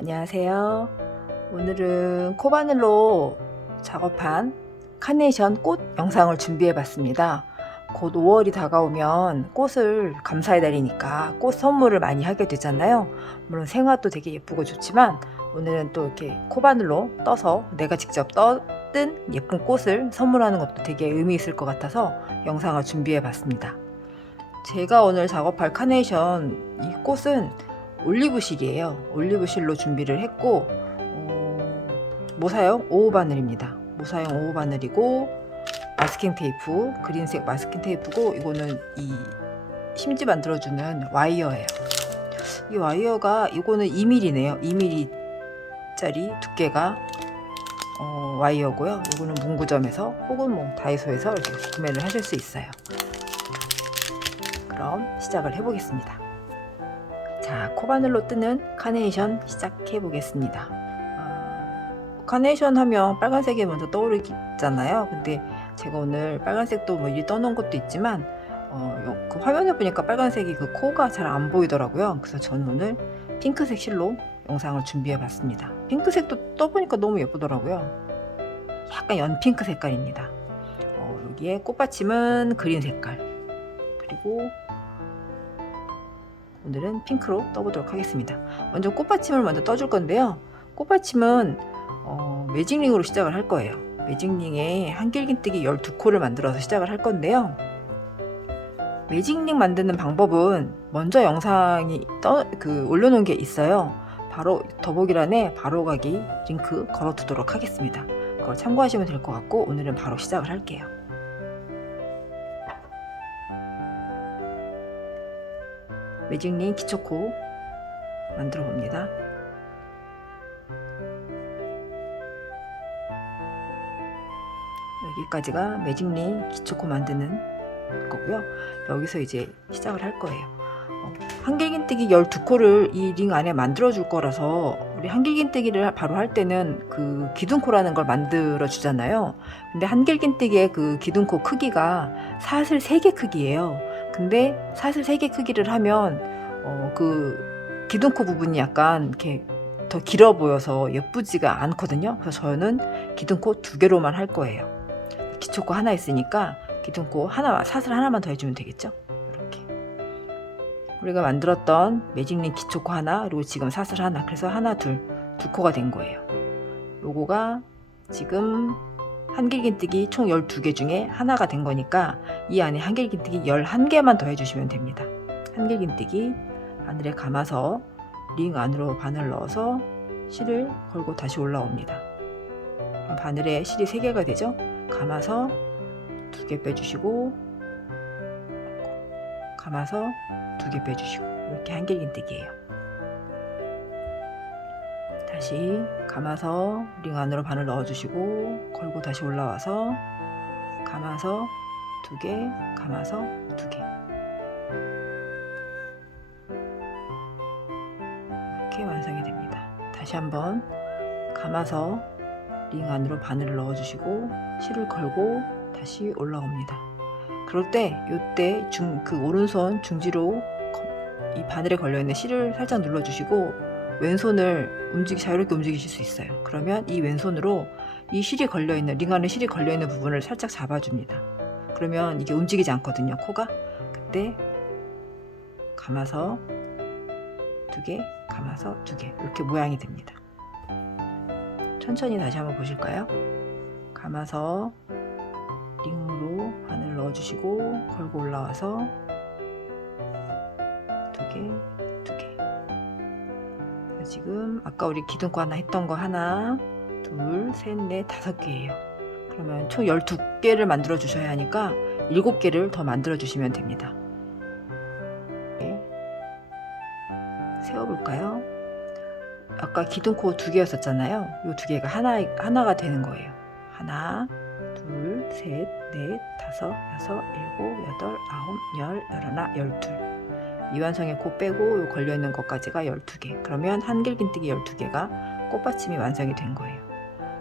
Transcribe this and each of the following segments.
안녕하세요. 오늘은 코바늘로 작업한 카네이션 꽃 영상을 준비해 봤습니다. 곧 5월이 다가오면 꽃을 감사의 달이니까 꽃 선물을 많이 하게 되잖아요. 물론 생화도 되게 예쁘고 좋지만 오늘은 또 이렇게 코바늘로 떠서 내가 직접 뜬 예쁜 꽃을 선물하는 것도 되게 의미 있을 것 같아서 영상을 준비해 봤습니다. 제가 오늘 작업할 카네이션 이 꽃은 올리브실이에요. 올리브실로 준비를 했고 모사용 5호 바늘입니다. 모사용 5호 바늘이고 마스킹 테이프, 그린색 마스킹 테이프고 이거는 이 심지 만들어주는 와이어예요. 이 와이어가 이거는 2mm네요. 2mm짜리 두께가 와이어고요. 이거는 문구점에서 혹은 뭐 다이소에서 이렇게 구매를 하실 수 있어요. 그럼 시작을 해보겠습니다. 자, 코바늘로 뜨는 카네이션 시작해 보겠습니다. 카네이션 하면 빨간색이 먼저 떠오르잖아요. 근데 제가 오늘 빨간색도 뭐 미리 떠놓은 것도 있지만 그 화면에 보니까 빨간색이 그 코가 잘 안 보이더라고요. 그래서 저는 오늘 핑크색 실로 영상을 준비해 봤습니다. 핑크색도 떠보니까 너무 예쁘더라고요. 약간 연핑크 색깔입니다. 여기에 꽃받침은 그린 색깔, 그리고 오늘은 핑크로 떠보도록 하겠습니다. 먼저 꽃받침을 먼저 떠줄 건데요. 꽃받침은 매직링으로 시작을 할 거예요. 매직링에 한길긴뜨기 12코를 만들어서 시작을 할 건데요. 매직링 만드는 방법은 먼저 영상이 올려놓은 게 있어요. 바로 더보기란에 바로가기 링크 걸어두도록 하겠습니다. 그걸 참고하시면 될 것 같고 오늘은 바로 시작을 할게요. 매직링 기초코 만들어 봅니다. 여기까지가 매직링 기초코 만드는 거고요. 여기서 이제 시작을 할 거예요. 한길긴뜨기 12코를 이 링 안에 만들어 줄 거라서 우리 한길긴뜨기를 바로 할 때는 그 기둥코라는 걸 만들어 주잖아요. 근데 한길긴뜨기의 그 기둥코 크기가 사슬 3개 크기예요. 근데 사슬 3개 크기를 하면 그 기둥코 부분이 약간 이렇게 더 길어 보여서 예쁘지가 않거든요. 그래서 저는 기둥코 2개로만 할 거예요. 기초코 하나 있으니까 기둥코 하나, 사슬 하나만 더 해주면 되겠죠. 이렇게 우리가 만들었던 매직링 기초코 하나, 그리고 지금 사슬 하나, 그래서 하나, 두 코가 된 거예요. 요거가 지금 한길긴뜨기 총 12개 중에 하나가 된 거니까 이 안에 한길긴뜨기 11개만 더 해주시면 됩니다. 한길긴뜨기 바늘에 감아서 링 안으로 바늘 넣어서 실을 걸고 다시 올라옵니다. 바늘에 실이 3개가 되죠. 감아서 2개 빼주시고, 감아서 2개 빼주시고, 이렇게 한길긴뜨기예요. 다시 감아서 링 안으로 바늘 넣어주시고, 걸고 다시 올라와서 감아서 2개, 감아서 2개. 이렇게 완성이 됩니다. 다시 한번 감아서 링 안으로 바늘을 넣어주시고 실을 걸고 다시 올라옵니다. 그럴 때 요때 그 오른손 중지로 이 바늘에 걸려있는 실을 살짝 눌러주시고 왼손을 자유롭게 움직이실 수 있어요. 그러면 이 왼손으로 이 실이 걸려있는 링 안에 실이 걸려있는 부분을 살짝 잡아줍니다. 그러면 이게 움직이지 않거든요. 코가. 그때 감아서 2개, 감아서 2개, 이렇게 모양이 됩니다. 천천히 다시 한번 보실까요? 감아서 링으로 바늘 넣어주시고 걸고 올라와서 2개, 2개. 지금 아까 우리 기둥코 하나 했던 거 하나, 둘, 셋, 넷, 5개예요. 그러면 총 12개를 만들어 주셔야 하니까 7개를 더 만들어 주시면 됩니다. 세워볼까요? 아까 기둥코 2개였었잖아요. 이 2개가 하나가 되는 거예요. 하나, 둘, 셋, 넷, 5, 6, 7, 8, 9, 10, 11, 12. 이완성의 코 빼고 요 걸려있는 것까지가 12개. 그러면 한길긴뜨기 12개가 꽃받침이 완성이 된 거예요.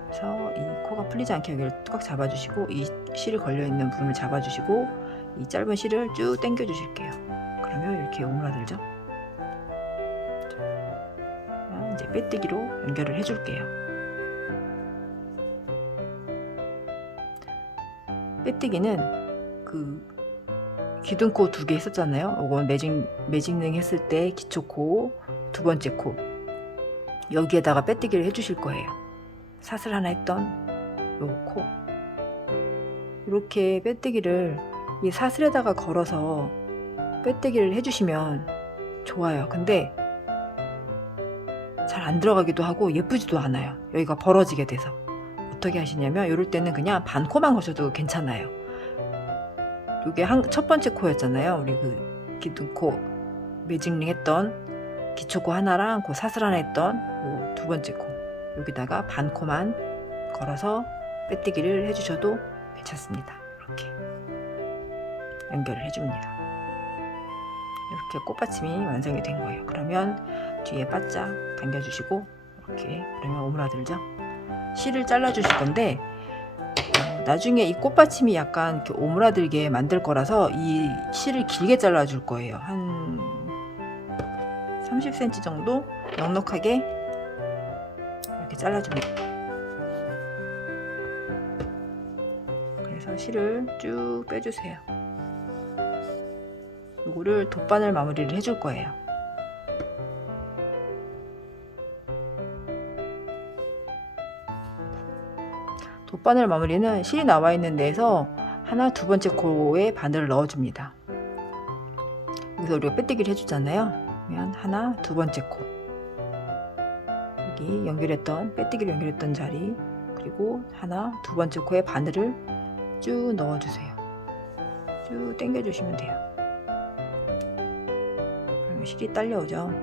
그래서 이 코가 풀리지 않게 여기를 꽉 잡아주시고 이 실이 걸려있는 부분을 잡아주시고 이 짧은 실을 쭉 당겨 주실게요. 그러면 이렇게 오므라들죠. 이제 빼뜨기로 연결을 해줄게요. 빼뜨기는 그 기둥코 2개 했었잖아요. 이건 매직링 했을 때 기초코, 2번째 코, 여기에다가 빼뜨기를 해주실 거예요. 사슬 하나 했던 요 코, 이렇게 빼뜨기를 이 사슬에다가 걸어서 빼뜨기를 해주시면 좋아요. 근데 잘 안 들어가기도 하고 예쁘지도 않아요. 여기가 벌어지게 돼서. 어떻게 하시냐면 이럴 때는 그냥 반코만 거셔도 괜찮아요. 이게 첫 번째 코였잖아요. 우리 그 기둥코 매직링 했던 기초코 하나랑 그 사슬 하나 했던 요 2번째 코, 여기다가 반코만 걸어서 빼뜨기를 해주셔도 괜찮습니다. 이렇게 연결을 해줍니다. 이렇게 꽃받침이 완성이 된 거예요. 그러면 뒤에 바짝 당겨주시고, 이렇게, 그러면 오므라들죠. 실을 잘라 주실 건데 나중에 이 꽃받침이 약간 이렇게 오므라들게 만들 거라서 이 실을 길게 잘라 줄 거예요. 한 30cm 정도 넉넉하게 이렇게 잘라줍니다. 그래서 실을 쭉 빼주세요. 이거를 돗바늘 마무리를 해줄 거예요. 돗바늘 마무리는 실이 나와 있는 데에서 하나, 2번째 코에 바늘을 넣어줍니다. 여기서 우리가 빼뜨기를 해주잖아요. 그러면 하나, 2번째 코, 여기 연결했던 빼뜨기를 연결했던 자리, 그리고 하나, 2번째 코에 바늘을 쭉 넣어주세요. 쭉 당겨주시면 돼요. 그러면 실이 딸려오죠.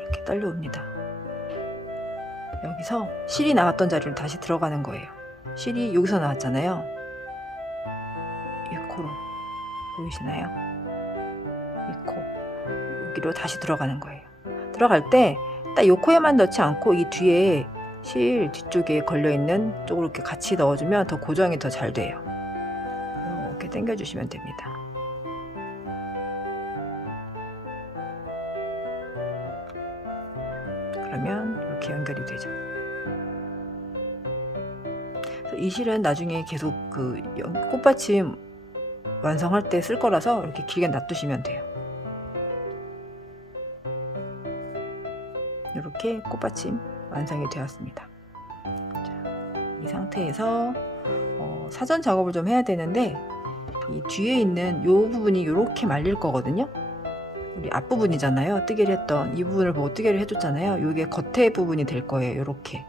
이렇게 딸려옵니다. 여기서 실이 나왔던 자리로 다시 들어가는 거예요. 실이 여기서 나왔잖아요. 이 코로 보이시나요? 이 코, 여기로 다시 들어가는 거예요. 들어갈 때 딱 이 코에만 넣지 않고 이 뒤에 실 뒤쪽에 걸려있는 쪽으로 이렇게 같이 넣어주면 더 고정이 더 잘 돼요. 이렇게 당겨주시면 됩니다. 그러면 이렇게 연결이 되죠. 그래서 이 실은 나중에 계속 그 꽃받침 완성할 때 쓸 거라서 이렇게 길게 놔두시면 돼요. 이렇게 꽃받침 완성이 되었습니다. 자, 이 상태에서 사전 작업을 좀 해야 되는데, 이 뒤에 있는 이 부분이 이렇게 말릴 거거든요. 우리 앞부분이잖아요. 뜨개를 했던 이 부분을 보고 뜨개를 해줬잖아요. 이게 겉에 부분이 될 거예요. 이렇게.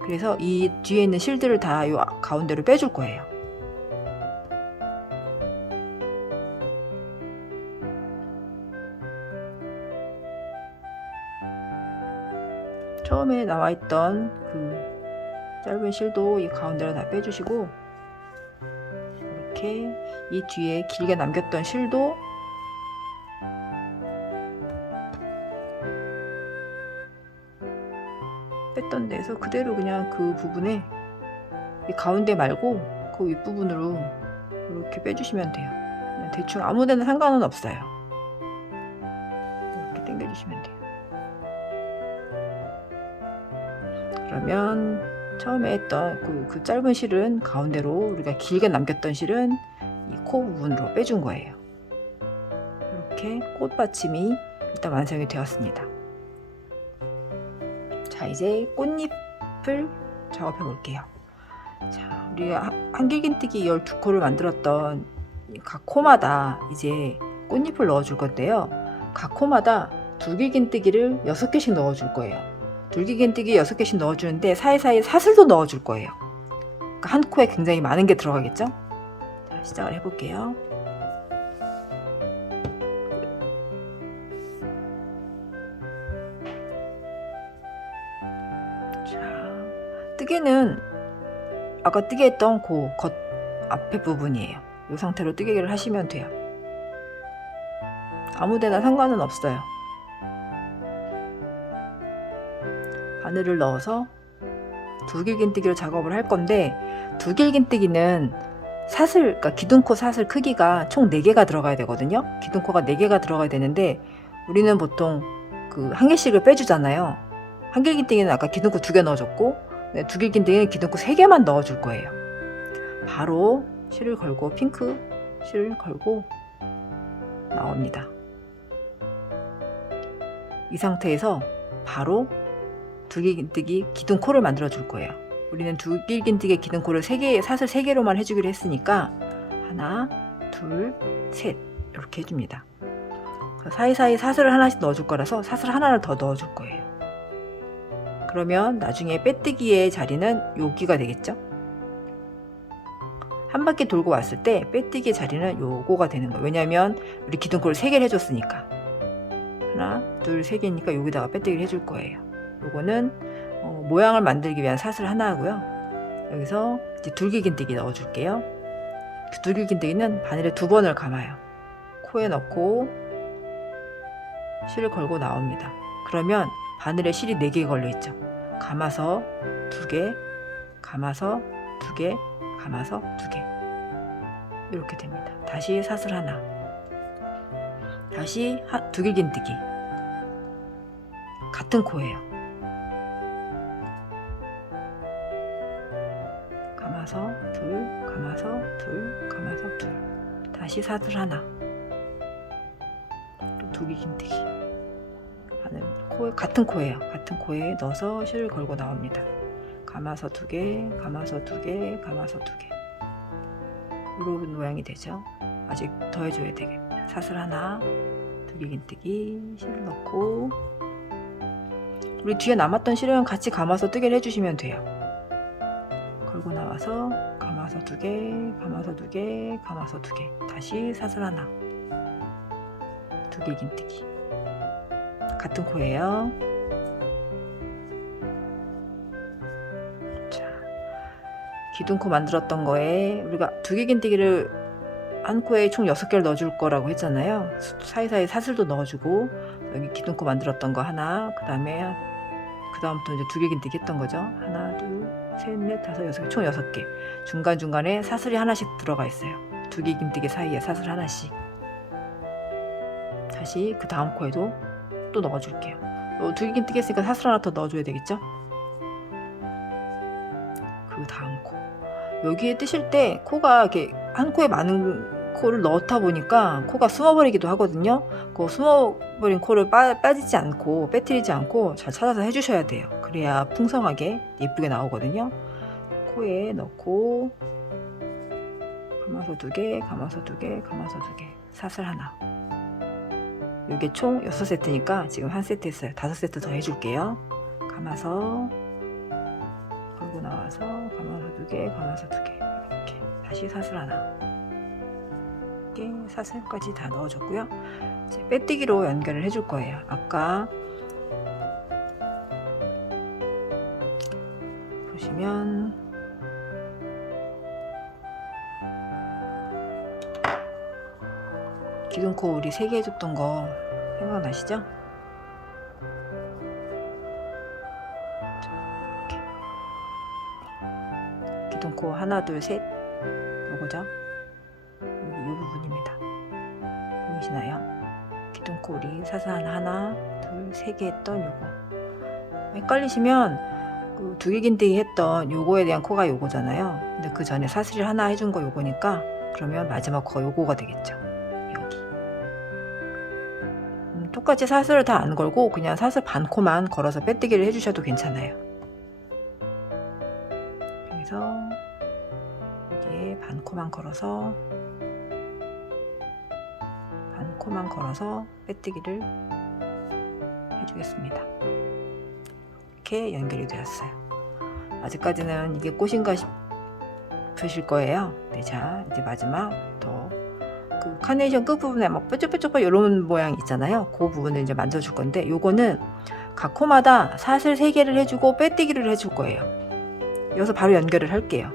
그래서 이 뒤에 있는 실들을 다 이 가운데로 빼줄 거예요. 처음에 나와 있던 그 짧은 실도 이 가운데로 다 빼주시고, 이렇게 이 뒤에 길게 남겼던 실도 뺐던 데에서 그대로 그냥 그 부분에 이 가운데 말고 그 윗부분으로 이렇게 빼주시면 돼요. 그냥 대충 아무 데나 상관은 없어요. 이렇게 당겨주시면 돼요. 그러면 처음에 했던 그 짧은 실은 가운데로, 우리가 길게 남겼던 실은 이 코 부분으로 빼준 거예요. 이렇게 꽃받침이 일단 완성이 되었습니다. 자, 이제 꽃잎을 작업해 볼게요. 자, 우리가 한길긴뜨기 12코를 만들었던 각 코마다 이제 꽃잎을 넣어 줄 건데요. 각 코마다 둘길긴뜨기를 6개씩 넣어 줄 거예요. 둘길긴뜨기 6개씩 넣어 주는데 사이사이 사슬도 넣어 줄 거예요. 그러니까 한 코에 굉장히 많은 게 들어가겠죠? 자, 시작을 해 볼게요. 뜨개는 아까 뜨개 했던 그 겉 앞에 부분이에요. 이 상태로 뜨개를 하시면 돼요. 아무데나 상관은 없어요. 바늘을 넣어서 두길긴뜨기로 작업을 할 건데, 두길긴뜨기는 사슬, 그러니까 기둥코 사슬 크기가 총 4개가 들어가야 되거든요. 기둥코가 4개가 들어가야 되는데 우리는 보통 그 한 개씩을 빼주잖아요. 한길긴뜨기는 아까 기둥코 2개 넣어줬고 두길긴뜨기는 기둥코 3개만 넣어줄 거예요. 바로 실을 걸고 핑크 실을 걸고 나옵니다. 이 상태에서 바로 두길긴뜨기 기둥코를 만들어 줄 거예요. 우리는 두길긴뜨기 기둥코를 3개, 사슬 3개로만 해주기로 했으니까 하나, 둘, 셋 이렇게 해줍니다. 사이사이 사슬을 하나씩 넣어줄 거라서 사슬 하나를 더 넣어줄 거예요. 그러면 나중에 빼뜨기의 자리는 여기가 되겠죠? 한 바퀴 돌고 왔을 때 빼뜨기의 자리는 요거가 되는 거예요. 왜냐면 우리 기둥코를 3개를 해줬으니까. 하나, 둘, 3개니까 여기다가 빼뜨기를 해줄 거예요. 요거는 모양을 만들기 위한 사슬 하나 하고요. 여기서 이제 둘기긴뜨기 넣어줄게요. 그 둘기긴뜨기는 바늘에 2번을 감아요. 코에 넣고 실을 걸고 나옵니다. 그러면 바늘에 실이 4개 걸려있죠. 감아서 2개, 감아서 2개, 감아서 2개 이렇게 됩니다. 다시 사슬 하나, 다시 두길긴뜨기 같은 코예요. 감아서 둘, 감아서 둘, 감아서 둘, 다시 사슬 하나, 또 두길긴뜨기 하는 코, 같은 코예요. 같은 코에 넣어서 실을 걸고 나옵니다. 감아서 2개, 감아서 2개, 감아서 2개 이런 모양이 되죠. 아직 더 해줘야 되겠다. 사슬 하나, 두길긴뜨기 실을 넣고 우리 뒤에 남았던 실은 같이 감아서 뜨개를 해주시면 돼요. 걸고 나와서 감아서 2개, 감아서 2개, 감아서 2개 다시 사슬 하나, 두길긴뜨기 같은 코예요. 자, 기둥코 만들었던 거에 우리가 두길긴뜨기를 한 코에 총 6개를 넣어줄 거라고 했잖아요. 사이사이 사슬도 넣어주고 여기 기둥코 만들었던 거 하나, 그 다음부터 이제 두길긴뜨기 했던 거죠. 하나, 둘, 셋, 넷, 다섯, 6개, 총 6개. 중간중간에 사슬이 하나씩 들어가 있어요. 두길긴뜨기 사이에 사슬 하나씩. 다시 그 다음 코에도 또 넣어줄게요. 두길긴뜨기 했으니까 사슬 하나 더 넣어줘야 되겠죠? 그 다음 코. 여기에 뜨실 때 코가 이렇게 한 코에 많은 코를 넣다 보니까 코가 숨어버리기도 하거든요. 그 숨어버린 코를 빠지지 않고 빼뜨리지 않고 잘 찾아서 해주셔야 돼요. 그래야 풍성하게 예쁘게 나오거든요. 코에 넣고 감아서 2개, 감아서 2개, 감아서 2개, 사슬 하나. 이게 총 6세트니까 지금 1세트 했어요. 5세트 더 해줄게요. 감아서 걸고 나와서 감아서 2개, 감아서 2개 이렇게 다시 사슬 하나. 이렇게 사슬까지 다 넣어줬고요. 이제 빼뜨기로 연결을 해줄 거예요. 아까 보시면 기둥코 우리 3개 해줬던 거 생각나시죠? 기둥코 하나, 둘, 셋 요거죠? 여기 이 부분입니다. 보이시나요? 기둥코 우리 사슬 하나, 둘, 3개 했던 요거. 헷갈리시면 그 두길긴뜨기 했던 요거에 대한 코가 요거잖아요. 근데 그 전에 사슬을 하나 해준 거 요거니까 그러면 마지막 코 요거가 되겠죠. 여기. 똑같이 사슬을 다 안 걸고 그냥 사슬 반 코만 걸어서 빼뜨기를 해주셔도 괜찮아요. 여기서 여기에 반 코만 걸어서 빼뜨기를 해주겠습니다. 이렇게 연결이 되었어요. 아직까지는 이게 꽃인가 싶으실 거예요. 네, 자 이제 마지막 더 그 카네이션 끝부분에 막 뾰족뾰족 이런 모양 있잖아요. 그 부분을 이제 만져줄 건데 요거는 각 코마다 사슬 3개를 해주고 빼뜨기를 해줄 거예요. 여기서 바로 연결을 할게요.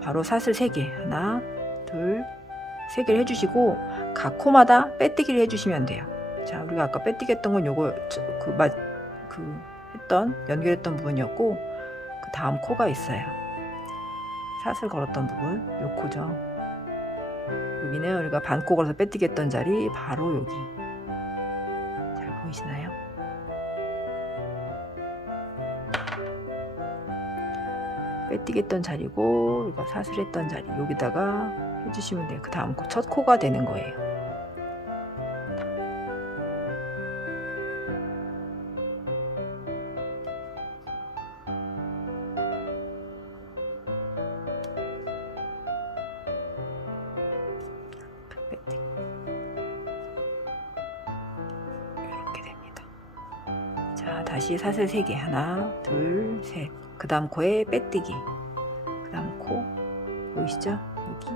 바로 사슬 3개 하나, 둘, 3개를 해주시고 각 코마다 빼뜨기를 해주시면 돼요. 자, 우리가 아까 빼뜨기 했던 건 요거 연결했던 부분이었고 그 다음 코가 있어요. 사슬 걸었던 부분 요 코죠. 여기는 우리가 반코 걸어서 빼뜨기 했던 자리 바로 여기. 잘 보이시나요? 빼뜨기 했던 자리고 우리가 사슬했던 자리 여기다가 해주시면 돼요. 그 다음 코 첫 코가 되는 거예요. 이렇게 됩니다. 자, 다시 사슬 3개 하나 둘 셋. 그 다음 코에 빼뜨기. 그 다음 코 보이시죠? 여기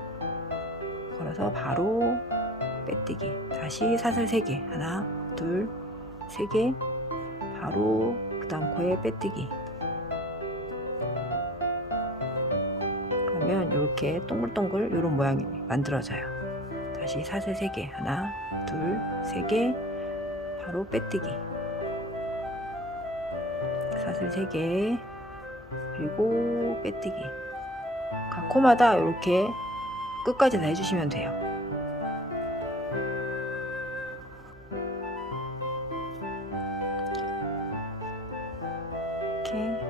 걸어서 바로 빼뜨기. 다시 사슬 3개 하나 둘 3개 바로 그 다음 코에 빼뜨기. 그러면 이렇게 동글동글 이런 모양이 만들어져요. 다시 사슬 3개 하나 둘 3개 바로 빼뜨기. 사슬 3개 그리고 빼뜨기. 각 코마다 이렇게 끝까지 다 해주시면 돼요. 이렇게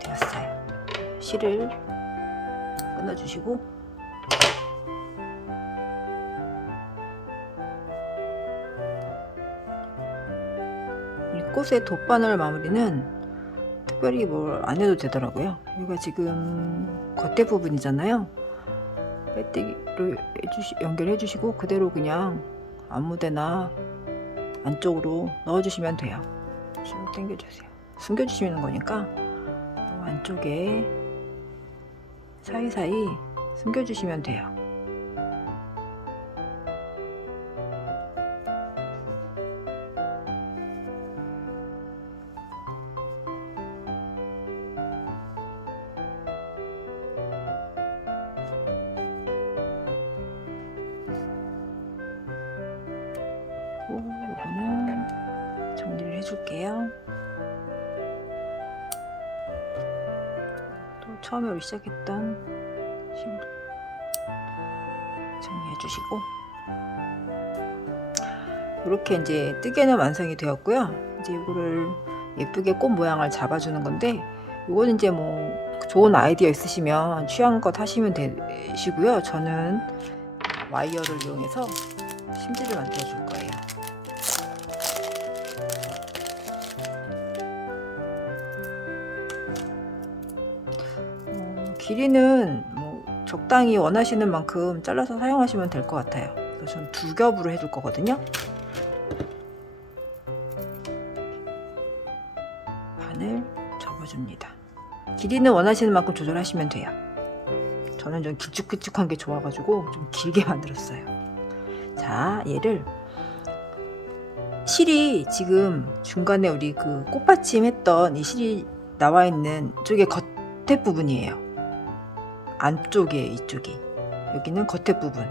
되었어요. 실을 끊어주시고 이 꽃의 돗바늘 마무리는 특별히 뭘 안 해도 되더라고요. 여기가 지금 겉에 부분이잖아요. 빼뜨기를 연결해 주시고 그대로 그냥 아무데나 안쪽으로 넣어 주시면 돼요. 실로 당겨 주세요. 숨겨 주시는 거니까 안쪽에 사이사이 숨겨 주시면 돼요. 이거는 정리를 해줄게요. 또 처음에 우리 시작했던 식으로 정리해주시고 이렇게 이제 뜨개는 완성이 되었고요. 이제 이거를 예쁘게 꽃 모양을 잡아주는 건데 이거는 이제 뭐 좋은 아이디어 있으시면 취향껏 하시면 되시고요. 저는 와이어를 이용해서 심지를 만들어 줄 거예요. 길이는 뭐 적당히 원하시는 만큼 잘라서 사용하시면 될 것 같아요. 그래서 전 2겹으로 해줄 거거든요. 반을 접어줍니다. 길이는 원하시는 만큼 조절하시면 돼요. 저는 좀 길쭉길쭉한 게 좋아가지고 좀 길게 만들었어요. 자, 얘를 실이 지금 중간에 우리 그 꽃받침 했던 이 실이 나와 있는 쪽에 겉에 부분이에요. 안쪽에 이쪽이 여기는 겉에 부분,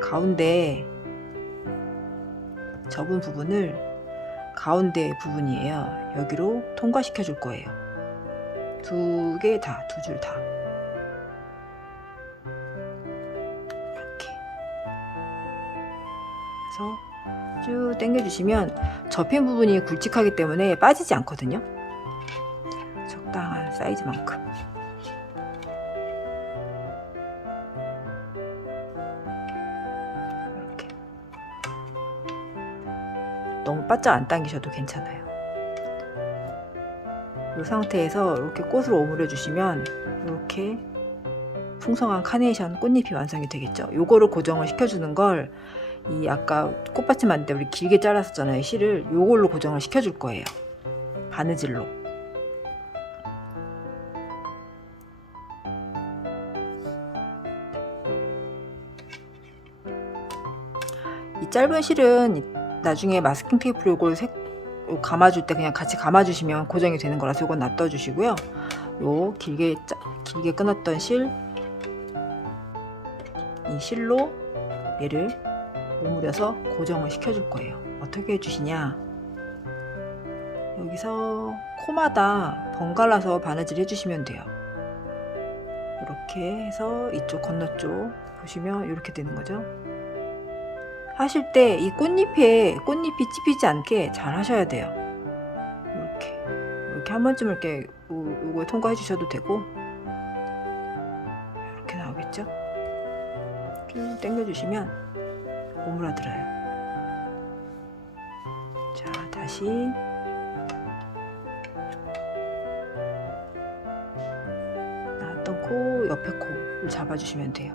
가운데 접은 부분을 가운데 부분이에요. 여기로 통과시켜 줄 거예요. 2개 다, 2줄 다 이렇게 그래서 쭉 당겨 주시면 접힌 부분이 굵직하기 때문에 빠지지 않거든요. 적당한 사이즈만큼. 너무 바짝 안 당기셔도 괜찮아요. 이 상태에서 이렇게 꽃을 오므려 주시면 이렇게 풍성한 카네이션 꽃잎이 완성이 되겠죠. 요거를 고정을 시켜주는 걸 이 아까 꽃받침 만들 때 우리 길게 잘랐었잖아요. 실을 요걸로 고정을 시켜줄 거예요. 바느질로. 이 짧은 실은 나중에 마스킹 테이프로 이걸 감아줄 때 그냥 같이 감아주시면 고정이 되는 거라서 이건 놔둬 주시고요. 요 길게 끊었던 실, 이 실로 얘를 오므려서 고정을 시켜줄 거예요. 어떻게 해주시냐? 여기서 코마다 번갈아서 바느질 해주시면 돼요. 이렇게 이렇게 해서 이쪽 건너쪽 보시면 이렇게 되는 거죠. 하실 때 이 꽃잎이 찝히지 않게 잘 하셔야 돼요. 이렇게 한 번쯤 이렇게 요거에 통과해 주셔도 되고, 이렇게 나오겠죠? 쭉 당겨 주시면 오므라들어요. 자, 다시 나왔던 코 옆에 코를 잡아주시면 돼요.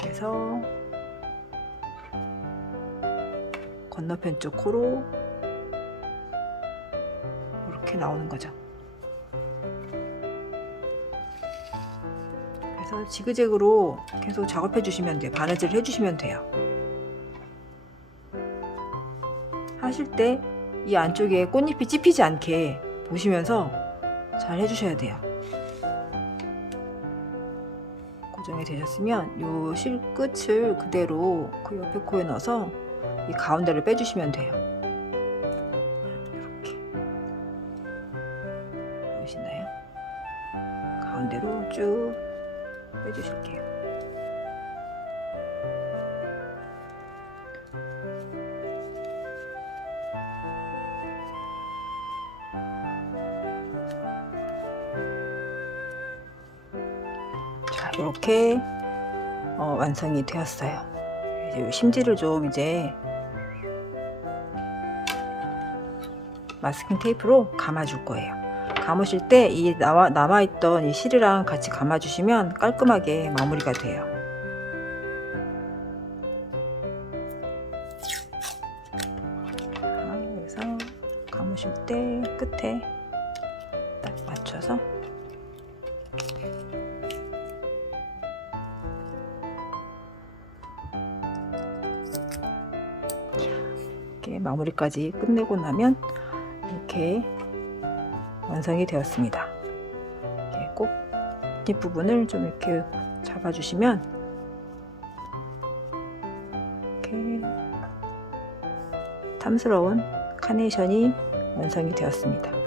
그래서 건너편 쪽 코로 이렇게 나오는 거죠. 그래서 지그재그로 계속 작업해 주시면 돼요. 바느질 해 주시면 돼요. 하실 때 이 안쪽에 꽃잎이 찝히지 않게 보시면서 잘 해주셔야 돼요. 고정이 되셨으면 요 실 끝을 그대로 그 옆에 코에 넣어서 이 가운데를 빼주시면 돼요. 이렇게 보이시나요? 가운데로 쭉 빼주실게요. 자, 이렇게 완성이 되었어요. 이제 심지를 좀 이제 마스킹 테이프로 감아줄 거예요. 감으실 때 이 남아있던 이 실이랑 같이 감아주시면 깔끔하게 마무리가 돼요. 그래서 감으실 때 끝에 딱 맞춰서 이렇게 마무리까지 끝내고 나면 이렇게 완성이 되었습니다. 꽃잎 부분을 좀 이렇게 잡아주시면 이렇게 탐스러운 카네이션이 완성이 되었습니다.